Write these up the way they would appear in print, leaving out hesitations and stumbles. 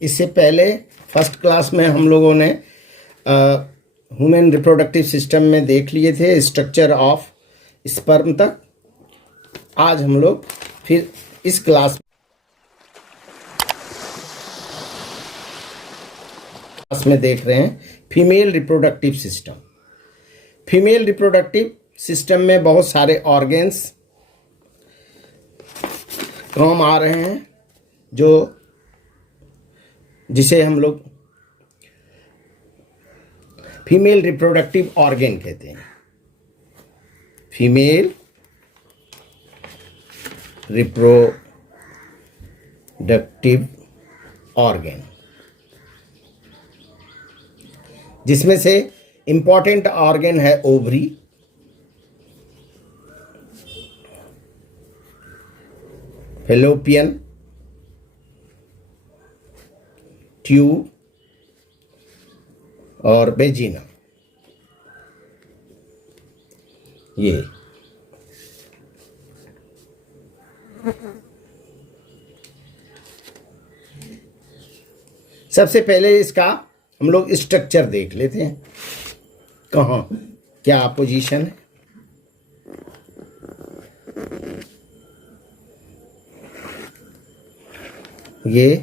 इससे पहले first class में हम लोगों ने ह्यूमन रिप्रोडक्टिव सिस्टम में देख लिए थे स्ट्रक्चर ऑफ स्पर्म तक। आज हम लोग फिर इस क्लास में देख रहे हैं female reproductive system. Female reproductive system में बहुत सारे ऑर्गेन्स काम आ रहे हैं जिसे हम लोग फीमेल रिप्रोडक्टिव ऑर्गेन कहते हैं। फीमेल रिप्रोडक्टिव ऑर्गेन, जिसमें से इंपॉर्टेंट ऑर्गेन है ओवरी, फैलोपियन ट्यूब और वेजिना। ये सबसे पहले इसका हम लोग स्ट्रक्चर देख लेते हैं, कहाँ क्या पोजीशन है। ये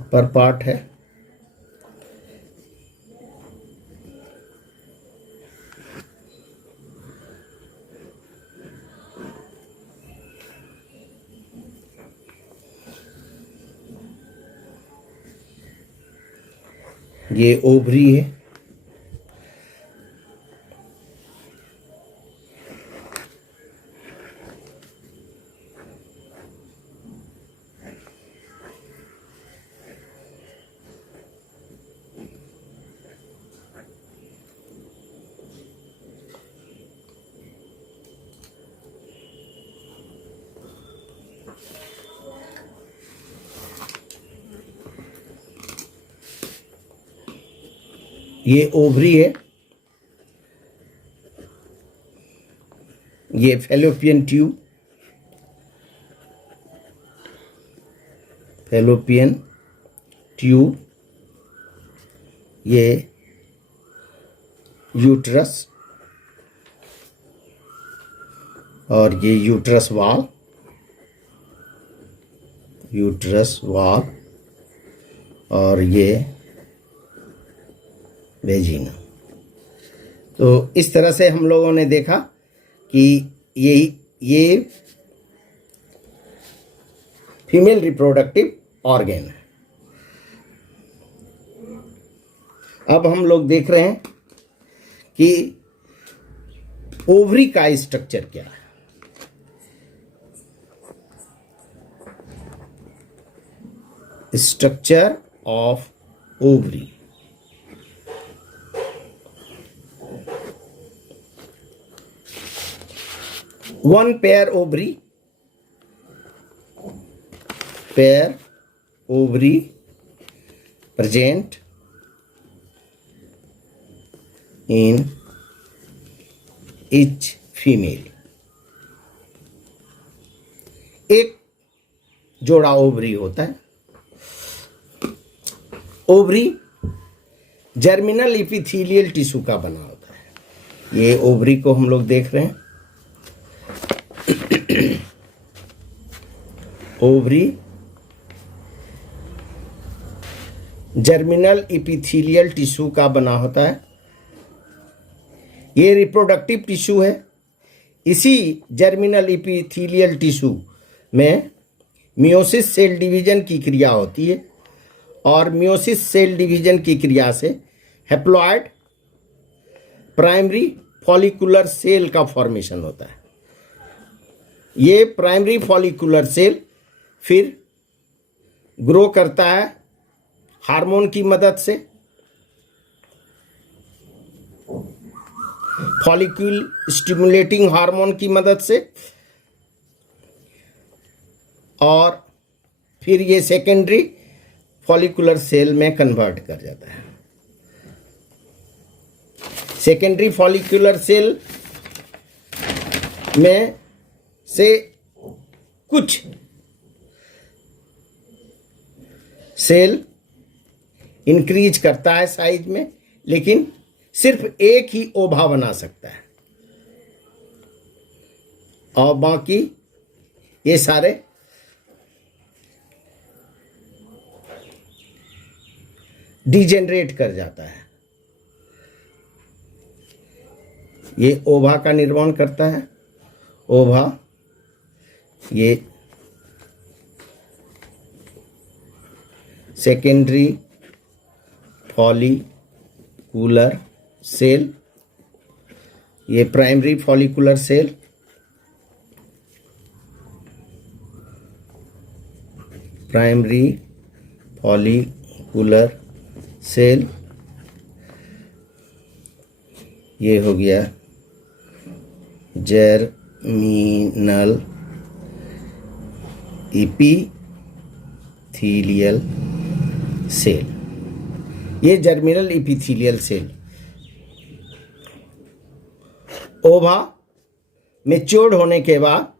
अपर पार्ट है, ये ओवरी है, ये ओवरी है, ये फैलोपियन ट्यूब, ये यूट्रस और ये यूट्रस वाल और ये वेजिना। तो इस तरह से हम लोगों ने देखा कि ये फीमेल रिप्रोडक्टिव ऑर्गेन है। अब हम लोग देख रहे हैं कि ओवरी का स्ट्रक्चर क्या है। Structure of ovary, one pair ovary present in each female। एक जोड़ा ओवरी होता है। ओवरी जर्मिनल इपिथेलियल टिश्यू का बना होता है। ये ओवरी को हम लोग देख रहे हैं। ओवरी जर्मिनल इपिथेलियल टिश्यू का बना होता है। ये रिप्रोडक्टिव टिश्यू है। इसी जर्मिनल इपिथेलियल टिश्यू में मियोसिस सेल डिवीजन की क्रिया होती है और मियोसिस सेल डिवीजन की क्रिया से हैप्लॉइड प्राइमरी फॉलिकुलर सेल का फॉर्मेशन होता है। ये प्राइमरी फॉलिकुलर सेल फिर ग्रो करता है हार्मोन की मदद से, फॉलिक्यूल स्टिमुलेटिंग हार्मोन की मदद से, और फिर ये सेकेंडरी फॉलिकुलर सेल में कन्वर्ट कर जाता है। सेकेंडरी फॉलिकुलर सेल में से कुछ सेल इंक्रीज करता है साइज में, लेकिन सिर्फ एक ही ओभा बना सकता है और बाकी ये सारे डिजेनरेट कर जाता है। ये ओभा का निर्माण करता है। ओभा ये सेकेंडरी फॉलिकुलर सेल, ये primary follicular cell, primary follicular cell, ये हो गया जर्मिनल इपीथीलियल सेल। ये germinal epithelial cell ova matured होने के बाद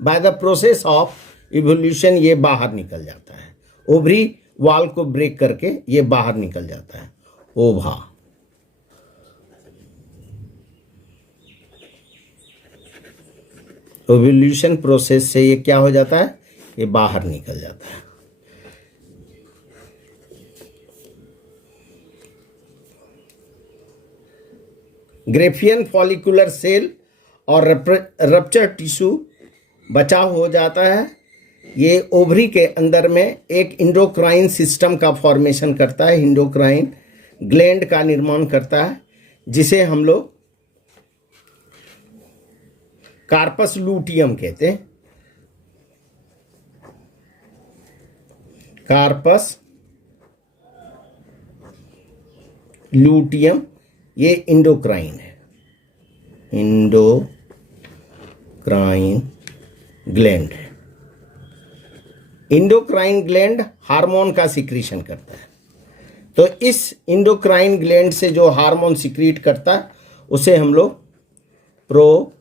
by the process of evolution ये बाहर निकल जाता है। ओवरी वॉल को ब्रेक करके ये बाहर निकल जाता है ओभा। इवोल्यूशन प्रोसेस से ये क्या हो जाता है, ये बाहर निकल जाता है। ग्रेफियन फॉलिकुलर सेल और रप्चर टिश्यू बचाव हो जाता है। ये ओवरी के अंदर में एक इंडोक्राइन सिस्टम का फॉर्मेशन करता है, इंडोक्राइन ग्लैंड का निर्माण करता है, जिसे हम लोग कार्पस लूटियम कहते हैं। कार्पस लूटियम ये इंडोक्राइन है, इंडोक्राइन ग्लैंड है। इंडोक्राइन ग्लैंड हार्मोन का सिक्रीशन करता है। तो इस इंडोक्राइन ग्लैंड से जो हार्मोन सिक्रीट करता है उसे हम लोग प्रोगेस्टेरोन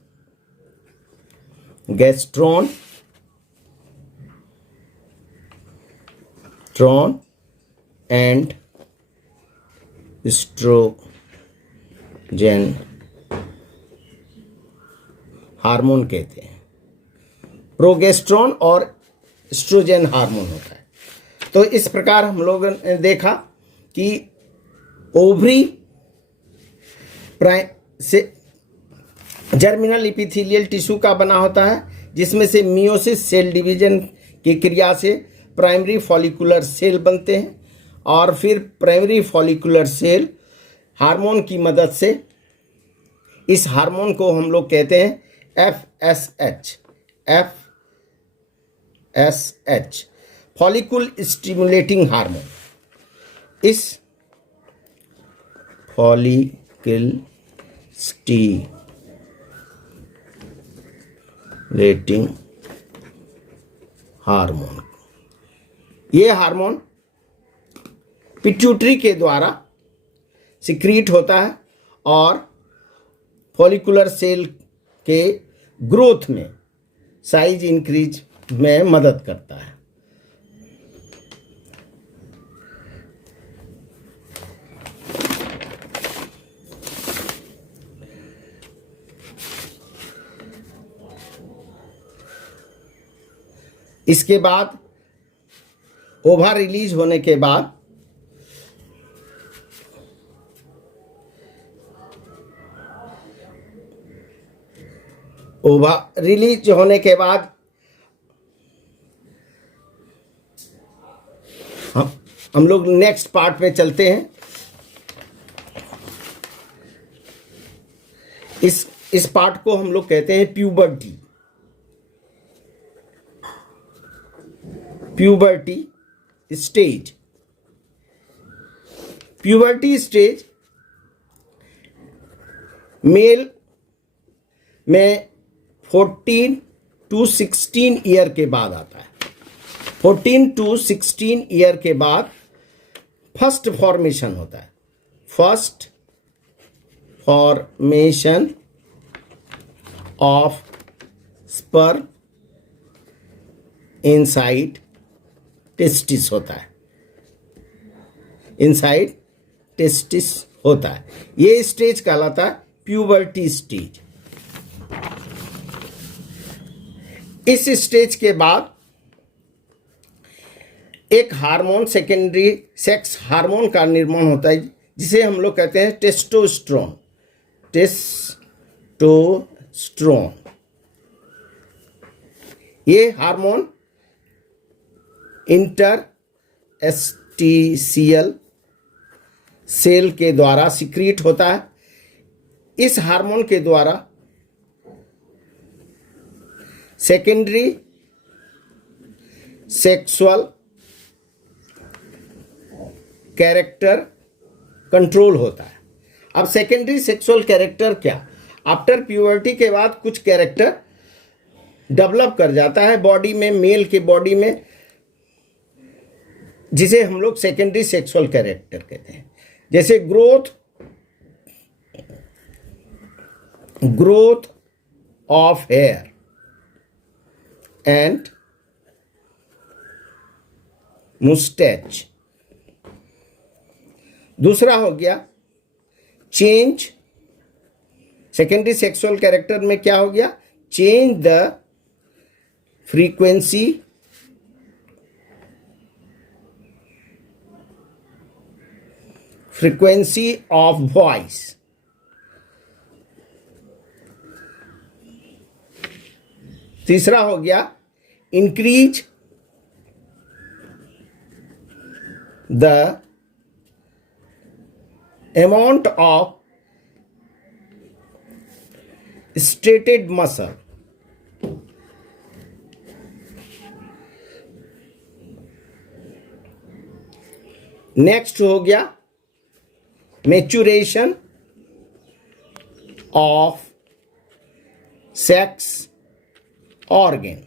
एंड एस्ट्रोजन हार्मोन कहते हैं। प्रोगेस्टेरोन और एस्ट्रोजन हार्मोन होता है। तो इस प्रकार हम लोगों ने देखा कि ओवरी से जर्मिनल इपिथेलियल टिश्यू का बना होता है, जिसमें से मियोसिस सेल डिवीजन की क्रिया से प्राइमरी फॉलिकुलर सेल बनते हैं और फिर प्राइमरी फॉलिकुलर सेल हार्मोन की मदद से, इस हार्मोन को हम लोग कहते हैं FSH फॉलिकुल स्टिमुलेटिंग हार्मोन। इस फॉलिकल स्टिमुलेटिंग हार्मोन, ये हार्मोन पिट्यूटरी के द्वारा सिक्रीट होता है और फॉलिकुलर सेल के ग्रोथ में, साइज इंक्रीज में मदद करता है। इसके बाद ओवा रिलीज होने के बाद ओवा रिलीज होने के बाद हम लोग नेक्स्ट पार्ट पे चलते हैं। इस पार्ट को हम लोग कहते हैं puberty. Puberty stage. Puberty stage male में 14 to 16 ईयर के बाद आता है। 14 to 16 ईयर के बाद फर्स्ट फॉर्मेशन होता है। First formation of sperm inside testis होता है। इनसाइड टेस्टिस होता है। ये स्टेज कहलाता है प्यूबर्टी स्टेज। इस स्टेज के बाद एक हार्मोन, सेकेंडरी सेक्स हार्मोन का निर्माण होता है जिसे हम लोग कहते हैं टेस्टोस्टेरोन। टेस्टोस्टेरोन ये हार्मोन इंटरस्टिशियल सेल के द्वारा सिक्रीट होता है। इस हार्मोन के द्वारा सेकेंडरी सेक्सुअल कैरेक्टर कंट्रोल होता है। अब सेकेंडरी सेक्सुअल कैरेक्टर क्या? आफ्टर प्यूबर्टी के बाद कुछ कैरेक्टर डेवलप कर जाता है बॉडी में, मेल के बॉडी में, जिसे हम लोग सेकेंडरी सेक्सुअल कैरेक्टर कहते हैं। जैसे growth of hair and moustache. दूसरा हो गया चेंज। सेकेंडरी सेक्सुअल कैरेक्टर में क्या हो गया? Change the frequency of voice. तीसरा हो गया increase the amount of striated muscle. Next हो गया मैच्योरेशन ऑफ सेक्स ऑर्गन।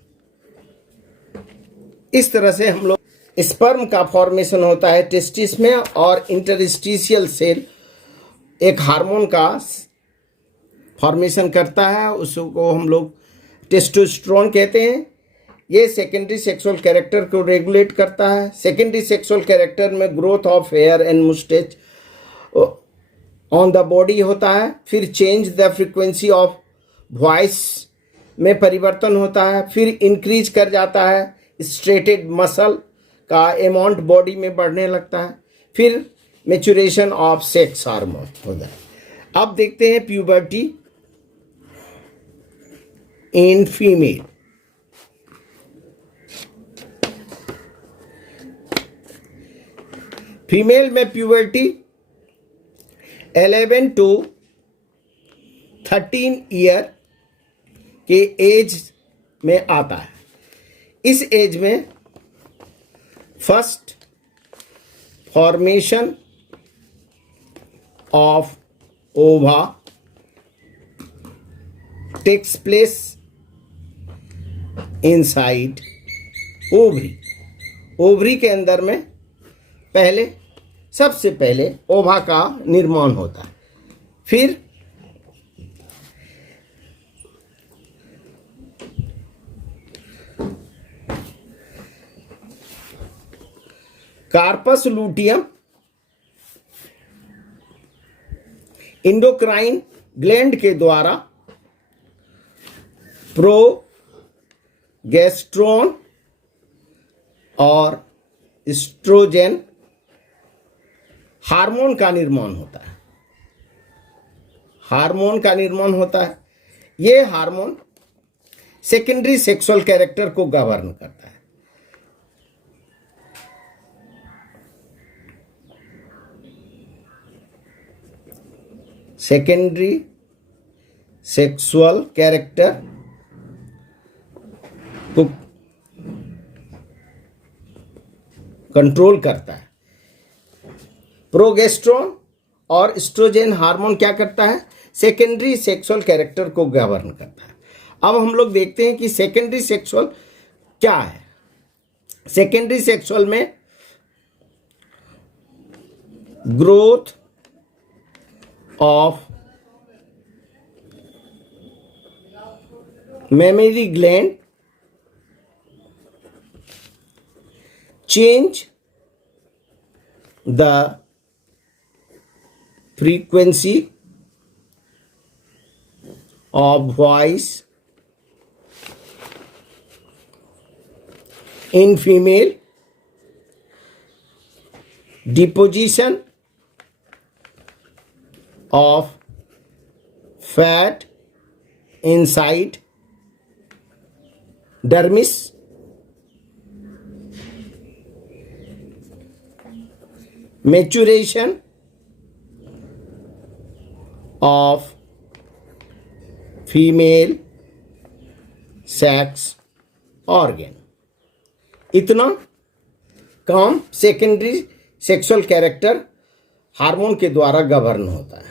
इस तरह से हम लोग स्पर्म का फॉर्मेशन होता है टेस्टिस में, और इंटरस्टिशियल सेल एक हार्मोन का फॉर्मेशन करता है, उसको हम लोग टेस्टोस्टेरोन कहते हैं। ये सेकेंडरी सेक्सुअल कैरेक्टर को रेगुलेट करता है। सेकेंडरी सेक्सुअल कैरेक्टर में growth of hair and moustache on the body होता है। फिर change the frequency of voice में परिवर्तन होता है। फिर इंक्रीज कर जाता है स्ट्रेटेड मसल का अमाउंट बॉडी में बढ़ने लगता है। फिर मैच्योरेशन ऑफ सेक्स हार्मोन होता है। अब देखते हैं प्यूबर्टी इन फीमेल। फीमेल में प्यूबर्टी 11 to 13 ईयर के एज में आता है। इस एज में first formation of ova takes place inside ovary. Ovary के अंदर में सबसे पहले ओवा का निर्माण होता है। फिर कार्पस लूटियम इंडोक्राइन ग्लैंड के द्वारा प्रोगेस्टेरोन और एस्ट्रोजन हार्मोन का निर्माण होता है। ये हार्मोन सेकेंडरी सेक्सुअल कैरेक्टर को गवर्न करता है। सेकेंडरी सेक्सुअल कैरेक्टर को कंट्रोल करता है। प्रोगेस्टेरोन और एस्ट्रोजन हार्मोन क्या करता है? सेकेंडरी सेक्सुअल कैरेक्टर को गवर्न करता है। अब हम लोग देखते हैं कि सेकेंडरी सेक्सुअल क्या है। सेकेंडरी सेक्सुअल में growth of mammary gland, change the frequency of voice in female, deposition of fat inside dermis, maturation of female sex organ. इतना काम सेकेंडरी सेक्सुअल कैरेक्टर हार्मोन के द्वारा गवर्न होता है।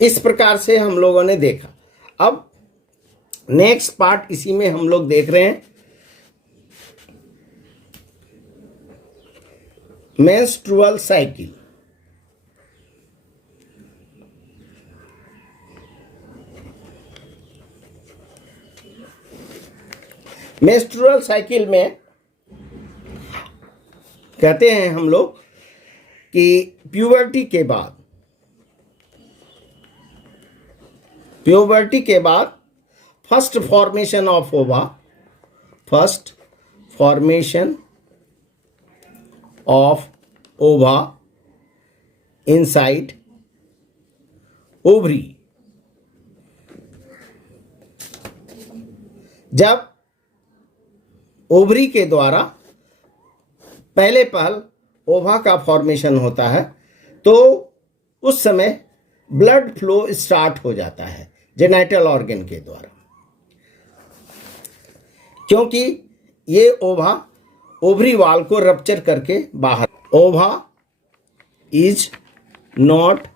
इस प्रकार से हम लोगों ने देखा। अब नेक्स्ट पार्ट इसी में हम लोग देख रहे हैं मेंस्ट्रुअल साइकिल। मेंस्ट्रुअल साइकिल में कहते हैं हम लोग कि प्यूबर्टी के बाद फर्स्ट फॉर्मेशन ऑफ ओवा, फर्स्ट फॉर्मेशन ऑफ ओवा इनसाइड ओवरी। जब ओवरी के द्वारा पहले पहल ओवा का फॉर्मेशन होता है तो उस समय ब्लड फ्लो स्टार्ट हो जाता है जेनाइटल ऑर्गन के द्वारा, क्योंकि ये ओवा ओवरी वॉल को रप्चर करके बाहर। ओवा इज नॉट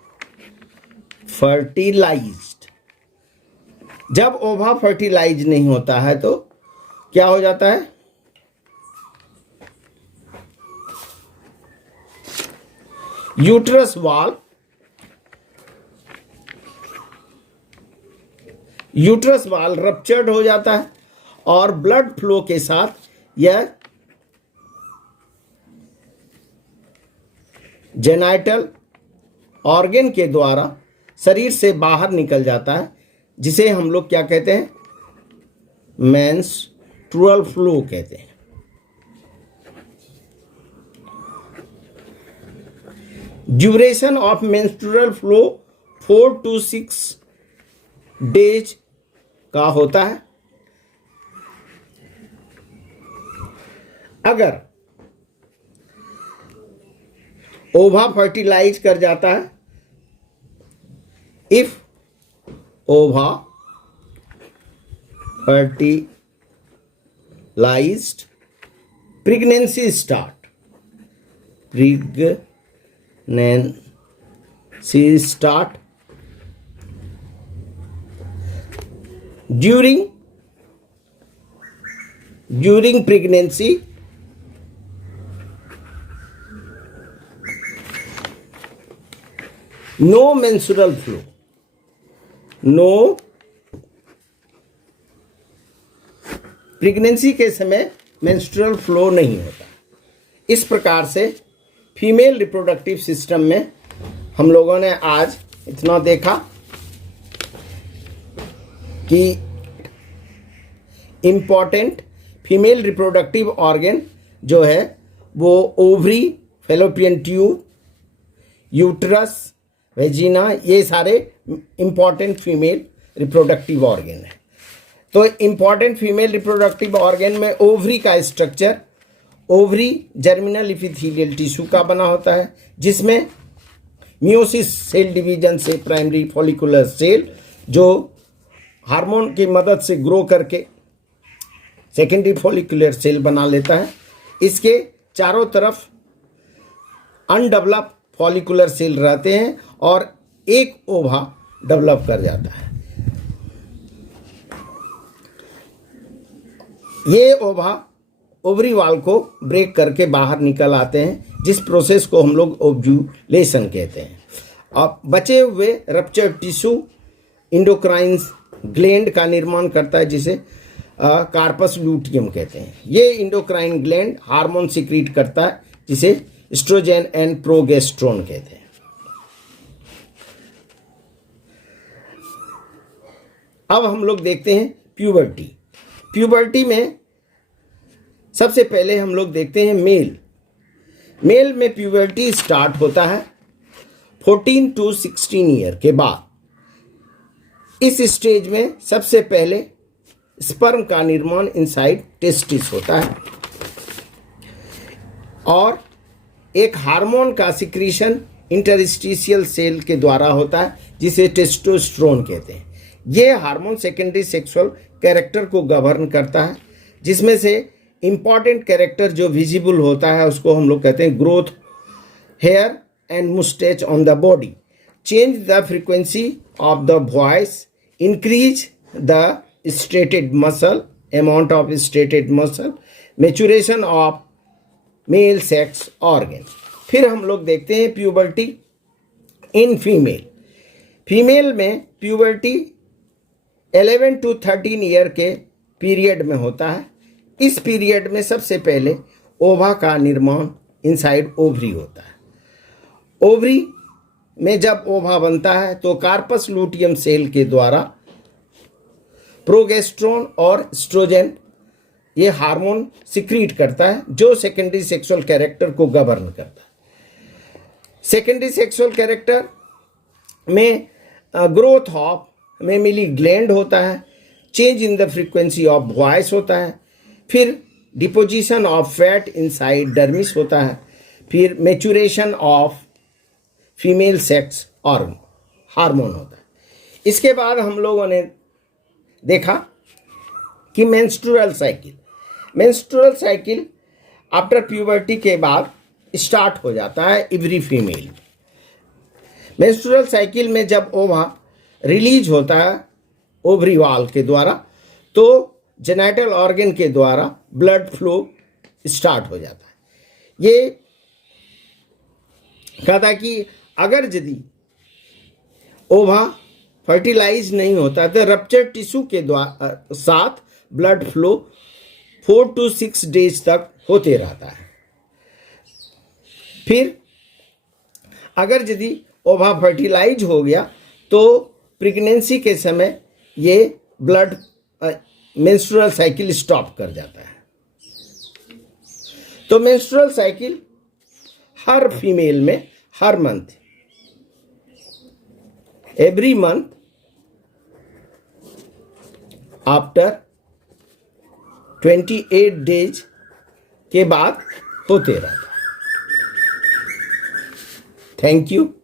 फर्टिलाइज्ड। जब ओवा फर्टिलाइज नहीं होता है तो क्या हो जाता है, यूट्रस वाल रप्चर्ड हो जाता है और ब्लड फ्लो के साथ यह जेनाइटल ऑर्गन के द्वारा शरीर से बाहर निकल जाता है, जिसे हम लोग क्या कहते हैं, मेंस्ट्रुअल फ्लो कहते हैं। Duration of menstrual flow 4 to 6 days का होता है। अगर ओवा फर्टिलाइज कर जाता है, if ova fertilised, pregnancy start, during pregnancy no menstrual flow, pregnancy के समय मेंस्ट्रुअल फ्लो नहीं होता। इस प्रकार से फीमेल रिप्रोडक्टिव सिस्टम में हम लोगों ने आज इतना देखा कि इम्पॉर्टेंट फीमेल रिप्रोडक्टिव ऑर्गन जो है वो ovary, fallopian tube, uterus, vagina, ये सारे इम्पॉर्टेंट फीमेल रिप्रोडक्टिव ऑर्गन है। तो इम्पॉर्टेंट फीमेल रिप्रोडक्टिव ऑर्गन में ओवरी का structure, ovary germinal epithelial tissue का बना होता है, जिसमें मियोसिस सेल डिवीजन से प्राइमरी फॉलिकुलर सेल जो हार्मोन की मदद से ग्रो करके सेकेंडरी फॉलिकुलर सेल बना लेता है। इसके चारों तरफ अनडेवलप फॉलिकुलर सेल रहते हैं और एक ओवा डेवलप कर जाता है। ये ओवा ओवरी वॉल को ब्रेक करके बाहर निकल आते हैं, जिस प्रोसेस को हम लोग ओव्यूलेशन कहते हैं। अब बचे हुए रप्चर टिश्यू इंडोक्राइन ग्लैंड का निर्माण करता है, जिसे कार्पस ल्यूटियम कहते हैं। ये इंडोक्राइन ग्लैंड हार्मोन सिक्रीट करता है, जिसे एस्ट्रोजन एंड प्रोगेस्टेरोन कहते हैं। अब हम लोग देखते हैं प्यूबर्टी। प्यूबर्टी में सबसे पहले हम लोग देखते हैं मेल में प्यूबर्टी स्टार्ट होता है 14 to 16 ईयर के बाद। इस स्टेज में सबसे पहले स्पर्म का निर्माण इनसाइड टेस्टिस होता है और एक हार्मोन का सिक्रीशन इंटरस्टिशियल सेल के द्वारा होता है जिसे टेस्टोस्टेरोन कहते हैं। यह हार्मोन सेकेंडरी सेक्सुअल कैरेक्टर को गवर्न करता है, जिसमें से इंपॉर्टेंट कैरेक्टर जो विजिबल होता है उसको हम लोग कहते हैं growth, hair and moustache on the body, change the frequency of the voice, increase the striated muscle, amount of striated muscle, maturation of male sex organ. फिर हम लोग देखते हैं प्यूबर्टी इन फीमेल में प्यूबर्टी 11 to 13 ईयर के period में होता है। इस पीरियड में सबसे पहले ओवा का निर्माण इनसाइड ओवरी होता है। ओवरी में जब ओवा बनता है तो कार्पस लूटियम सेल के द्वारा प्रोगेस्ट्रोन और एस्ट्रोजन ये हार्मोन सिक्रीट करता है जो सेकेंडरी सेक्सुअल कैरेक्टर को गवर्न करता है। सेकेंडरी सेक्सुअल कैरेक्टर में ग्रोथ ऑफ मेमिली ग्लैंड होता है, change in the frequency of voice होता है, फिर deposition of fat inside dermis होता है, फिर maturation of female sex hormone होता है। इसके बाद हम लोगों ने देखा कि मेंस्ट्रुअल साइकिल आफ्टर प्यूबर्टी के बाद स्टार्ट हो जाता है एवरी फीमेल। मेंस्ट्रुअल साइकिल में जब ओवा रिलीज होता है ओवरी वॉल के द्वारा तो जेनिटल ऑर्गन के द्वारा ब्लड फ्लो स्टार्ट हो जाता है। ये कहता कि अगर यदि ओवा फर्टिलाइज नहीं होता तो रप्चर टिश्यू के द्वारा साथ ब्लड फ्लो 4 to 6 डेज तक होते रहता है। फिर अगर यदि ओवा फर्टिलाइज हो गया तो प्रेगनेंसी के समय ये ब्लड मेंस्ट्रुअल साइकिल स्टॉप कर जाता है। तो मेंस्ट्रुअल साइकिल हर फीमेल में हर month, every month after 28 days के बाद होते रहता है। Thank you.